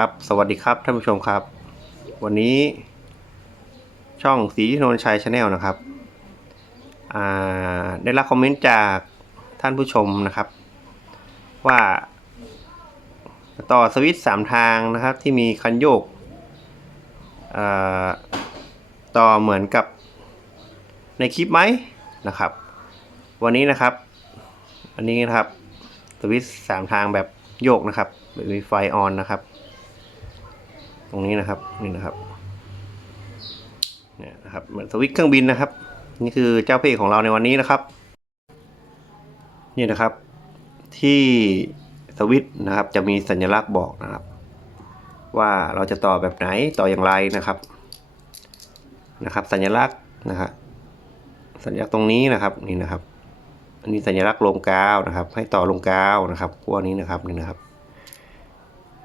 ครับ สวัสดีครับท่านผู้ชมครับ วันนี้ช่องสีนนชัยชาแนลนะครับได้รับคอมเมนต์จากท่านผู้ชมนะครับ ว่า ต่อสวิตช์สามทางนะครับที่มีคันโยกต่อเหมือนกับในคลิปไหมนะครับ วันนี้นะครับ อันนี้นะครับสวิตช์สามทางแบบโยกนะครับมีไฟออนนะครับ รงนี้นะครับนี่นะครับเนี่ยนะครับเหมือนสวิตช์เครื่องบินนะครับ นี่คือเจ้าเพจของเราในวันนี้นะครับ นี่นะครับ ที่สวิตช์นะครับ จะมีสัญลักษณ์บอกนะครับ ว่าเราจะต่อแบบไหนต่ออย่างไรนะครับนะครับ สัญลักษณ์นะครับสัญลักษณ์ตรงนี้นะครับนี่นะครับอันนี้สัญลักษณ์ลงกาวนะครับ ให้ต่อลงกาวนะครับขั้วนี้นะครับนี่นะครับ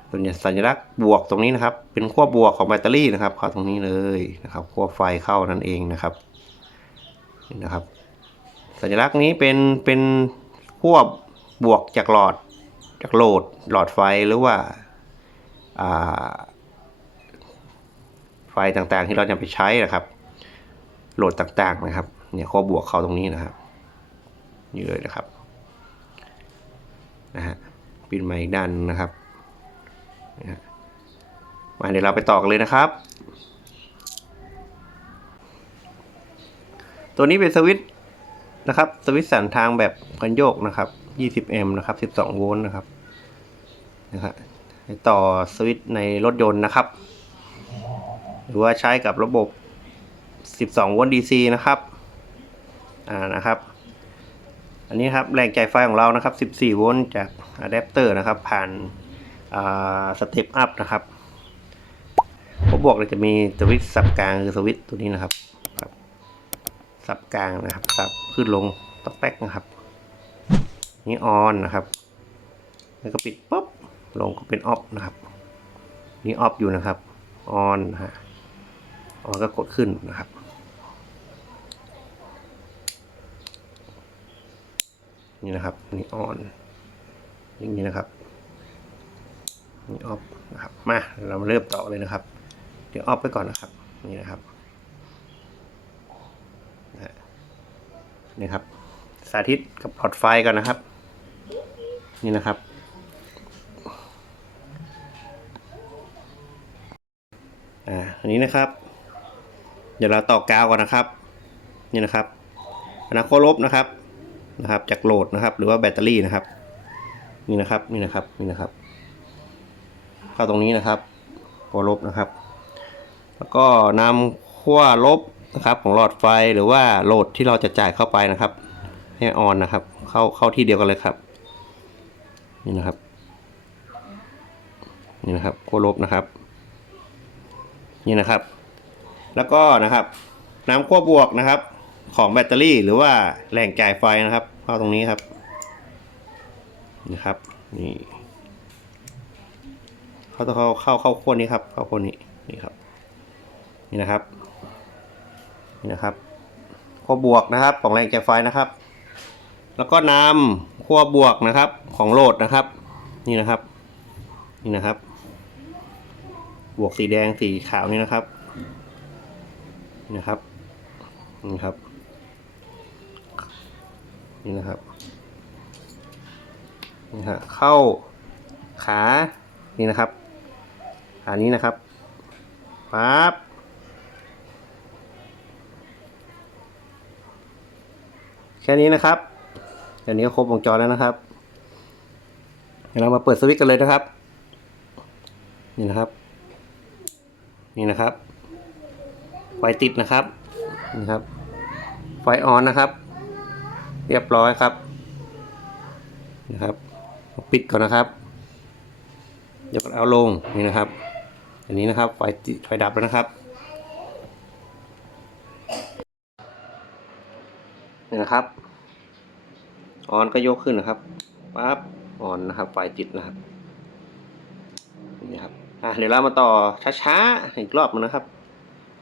ส่วนสัญลักษณ์บวกตรงนี้นะครับ เป็นขั้วบวกของแบตเตอรี่นะครับ เข้าตรงนี้เลยนะครับขั้วไฟเข้านั่นเองนะครับนี่นะครับ สัญลักษณ์นี้เป็นเป็นขั้วบวกจากหลอดจากโหลดหลอดไฟหรือว่าไฟต่างๆที่เราจะไปใช้นะครับ โหลดต่างๆนะครับ เนี่ยขั้วบวกเข้าตรงนี้นะครับนี่เลยนะครับนะฮะปิดไม้ดันนะครับ มาเดี๋ยวเราไปต่อกันเลยนะครับ ตัวนี้เป็นสวิตช์นะครับ สวิตช์สันทางแบบกันโยกนะครับ 20 แอมป์นะครับ 12 โวลต์นะครับนะครับต่อสวิตช์ในรถยนต์นะครับ หรือว่าใช้กับระบบ 12 โวลต์ DC นะครับ อ่านะครับ อันนี้ครับแรงจ่ายไฟของเรานะครับ 14 โวลต์จากอะแดปเตอร์นะครับ ผ่าน สเต็ปอัพนะครับพอบวกเราจะมีสวิตช์สับกลางคือสวิตช์ตัวนี้นะครับสับกลางนะครับ สับขึ้นลงตอกแป๊กนะครับ นี่ออนนะครับ แล้วก็ปิดปุ๊บลงก็เป็นออฟนะครับ นี่ออฟอยู่นะครับออนฮะออนก็กดขึ้นนะครับนี่นะครับนี่ออนอย่างนี้นะครับ นี่ออฟนะครับมาเรามาเริ่มต่อเลยนะครับ เดี๋ยวออฟไปก่อนนะครับนี่นะครับนะนี่ครับ สาธิตกับหลอดไฟก่อนนะครับ นี่นะครับ อ่าอันนี้นะครับ เดี๋ยวเราต่อกาวก่อนนะครับ นี่นะครับอนาคตลบนะครับนะครับ จากโหลดนะครับ หรือว่าแบตเตอรี่นะครับ นี่นะครับนี่นะครับนี่นะครับ เข้าตรงนี้นะครับขั้วลบนะครับ แล้วก็นำขั้วลบนะครับ ของหลอดไฟหรือว่าโหลดที่เราจะจ่ายเข้าไปนะครับ ให้ออนนะครับ เข้าเข้าที่เดียวกันเลยครับ นี่นะครับ นี่นะครับขั้วลบนะครับ นี่นะครับ แล้วก็นะครับน้ำขั้วบวกนะครับ ของแบตเตอรี่หรือว่าแหล่งจ่ายไฟนะครับ เข้าตรงนี้ครับนะครับนี่ เข้าเข้าเข้าเข้าขั้วนี้ครับ เข้าขั้วนี้นี่ครับ นี่นะครับ นี่นะครับขั้วบวกนะครับ ของแรงจ่ไฟนะครับ แล้วก็นำขั้วบวกนะครับ ของโหลดนะครับ นี่นะครับ นี่นะครับ บวกสีแดงสีขาวนี่นะครับนี่นะครับนี่ครับ นี่นะครับนี่ฮะเข้าขา นี่นะครับ ขานี้นะครับปั๊บแค่นี้นะครับแค่นี้ครบวงจรแล้วนะครับ เดี๋ยวเรามาเปิดสวิตช์กันเลยนะครับ นี่นะครับ นี่นะครับ ไฟติดนะครับนี่ครับ ไฟออนนะครับ เรียบร้อยครับนะครับ ปิดก่อนนะครับ ยวเอาลงนี่นะครับ อันนี้นะครับไฟไฟดับแล้วนะครับนี่นะครับออนก็ยกขึ้นนะครับปั๊บออนนะครับไฟติดนะครับนี่ครับอะเดี๋ยวเรามาต่อช้าๆอีกรอบนึงนะครับ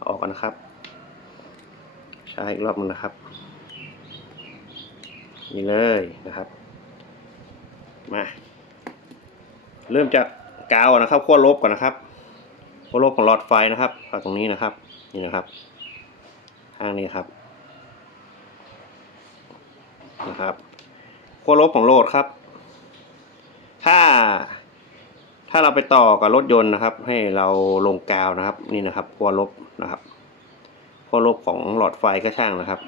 ออกกันนะครับใช้อีกรอบนึงนะครับนี่เลยนะครับ มา เริ่มจาก กาวนนะครับขั้วลบก่อนนะครับขั้วลบของหลอดไฟนะครับเอาตรงนี้นะครับ นี่นะครับข้างนี้ครับนะครับขั้วลบของโหลดครับ ถ้า ถ้าเราไปต่อกับรถยนต์นะครับ ให้เราลงกาวนะครับ นี่นะครับขั้วลบนะครับขั้วลบของหลอดไฟก็ช่างนะครับ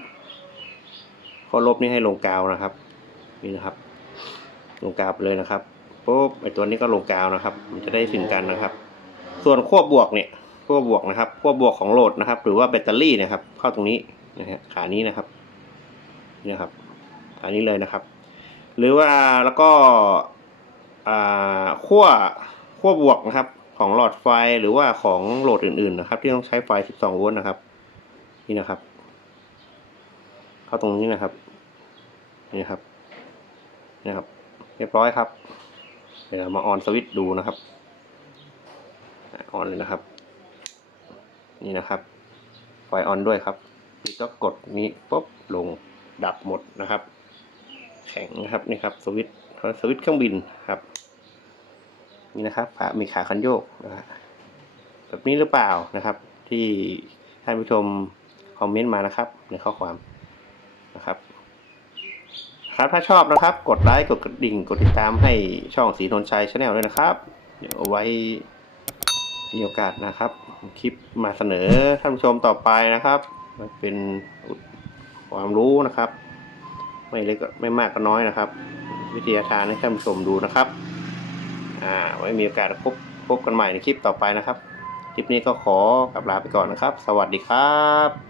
ขั้วลบนี่ให้ลงกาวนะครับ นี่นะครับ ลงกาวไปเลยนะครับ ปุ๊บไอตัวนี้ก็ลงกาวนะครับ มันจะได้ถึงกันนะครับ ส่วนขั้วบวกเนี่ยขั้วบวกนะครับขั้วบวกของโหลดนะครับ หรือว่าแบตเตอรี่นะครับ เข้าตรงนี้นะฮะขานี้นะครับนี่นะครับขานี้เลยนะครับ หรือว่าแล้วก็อ่าขั้วขั้วบวกนะครับ ของหลอดไฟหรือว่าของโหลดอื่นๆนะครับ ที่ต้องใช้ไฟ 12 โวลต์นะครับ นี่นะครับ เข้าตรงนี้นะครับนี่ครับนี่ครับ เรียบร้อยครับ เดี๋ยวมาออนสวิตช์ดูนะครับออนเลยนะครับ นี่นะครับไฟออนด้วยครับนี่ก็กดนี้ปุ๊บลงดับหมดนะครับ แข็งนะครับนี่ครับสวิตช์สวิตช์เครื่องบินครับนี่นะครับมีขาคันโยกนะฮะแบบนี้หรือเปล่านะครับ ที่ท่านผู้ชมคอมเมนต์มานะครับ ในข้อความนะครับ ครับ ถ้าชอบนะครับ กดไลค์ กดกระดิ่ง กดติดตามให้ช่องสีนนชัยชาแนลด้วยนะครับ เดี๋ยวเอาไว้มีโอกาสนะครับ คลิปมาเสนอท่านผู้ชมต่อไปนะครับมันเป็นความรู้นะครับ ไม่เล็กก็ไม่มากก็น้อยนะครับ วิทยาทานให้ท่านผู้ชมดูนะครับ อ่า ไว้มีโอกาสพบพบกันใหม่ในคลิปต่อไปนะครับ คลิปนี้ก็ขอกลับลาไปก่อนนะครับ สวัสดีครับ